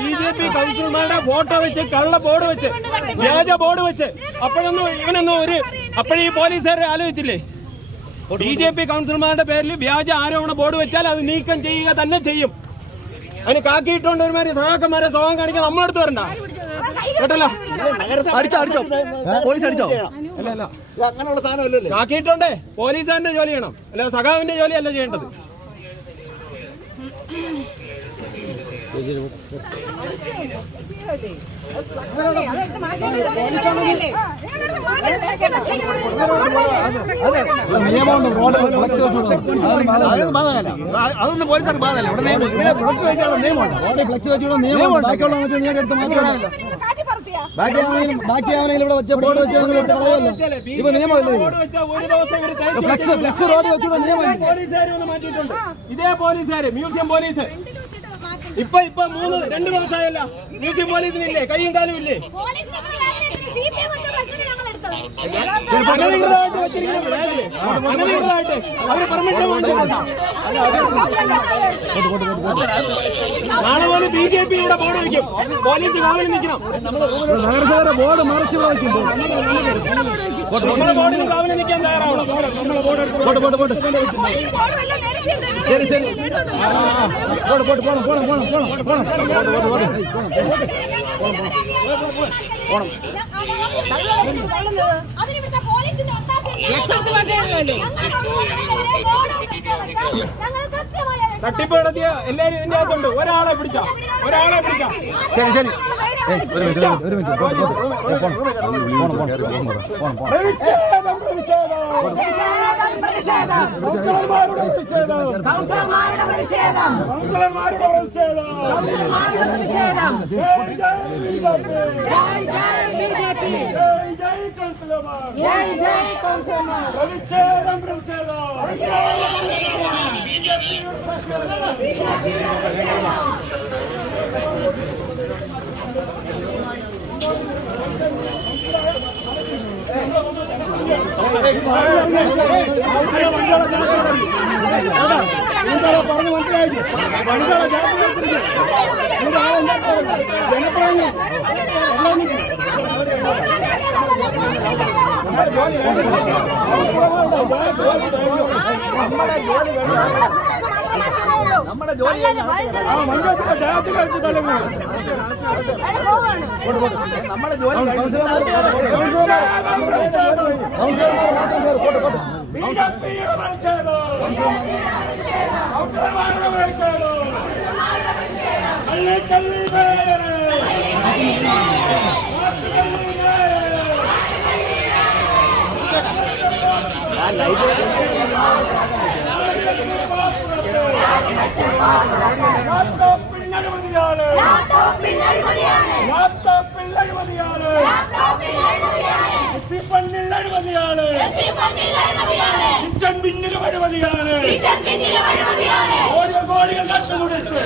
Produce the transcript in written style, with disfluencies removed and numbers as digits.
BJP കൗൺസിലർമാരുടെ photo വെച്ച് കള്ള board വെച്ച് വ്യാജ ബോർഡ് വെച്ച് ഇവനൊന്നും അപ്പോഴീ പോലീസുകാരെ ആലോചിച്ചില്ലേ? ബിജെപി കൗൺസിലർമാരുടെ പേരിൽ വ്യാജ ആരോപണ ബോർഡ് വെച്ചാൽ അത് നീക്കം ചെയ്യുക തന്നെ ചെയ്യും. അതിന് കാക്കിയിട്ടുണ്ട് ഒരുമാതിരി സഹാക്കന്മാരെ സ്വഭാവം കാണിക്കാൻ നമ്മളെടുത്ത് വരണ്ട കേട്ടല്ലോ. പോലീസ് അടിച്ചോ? അല്ല അങ്ങനെയുള്ള സാധനം കാക്കിയിട്ടുണ്ട്. പോലീസുകാരന്റെ ജോലി ചെയ്യണം, അല്ല സഖാവിന്റെ ജോലിയല്ല ചെയ്യേണ്ടത്. അതൊന്നും പോലീസുകാർക്ക് ബാധല്ല. ബാക്കിയാവനെങ്കിൽ ഇവിടെ വെച്ച ബോർഡ് വെച്ച് ഇപ്പൊ നിയമമല്ലേ? ഫ്ലെക്സ് റോഡ് വെച്ചുള്ള നിയമം. ഇതേ പോലീസുകാര് മ്യൂസിയം പോലീസ് ഇപ്പൊ 2 ദിവസമായല്ല. മ്യൂസിയം പോലീസിനില്ലേ കയ്യും കാലും ഇല്ലേ? അവര് പെർമിഷൻ നാളെ പോലെ ബിജെപി ഇവിടെ ബോർഡ് വയ്ക്കും. പോലീസ് കാവലിൽ നിൽക്കണം. നഗരസഭയുടെ ബോർഡ് മറിച്ച് വയ്ക്കും. നമ്മളെ ബോർഡിന് കാവലിൽ നിൽക്കാൻ തയ്യാറാവണം. ശരി ശരി തട്ടിപ്പ് നടത്തിയ എല്ലാരും ഇതിന്റെ അകത്തുണ്ട്. ഒരാളെ പിടിച്ച ശരി ശരി ഒരു മിനിറ്റ് നമ്മുടെ ജോലി നമ്മുടെ ജോലി കോടികൾ കട്ടുകൊടുത്ത്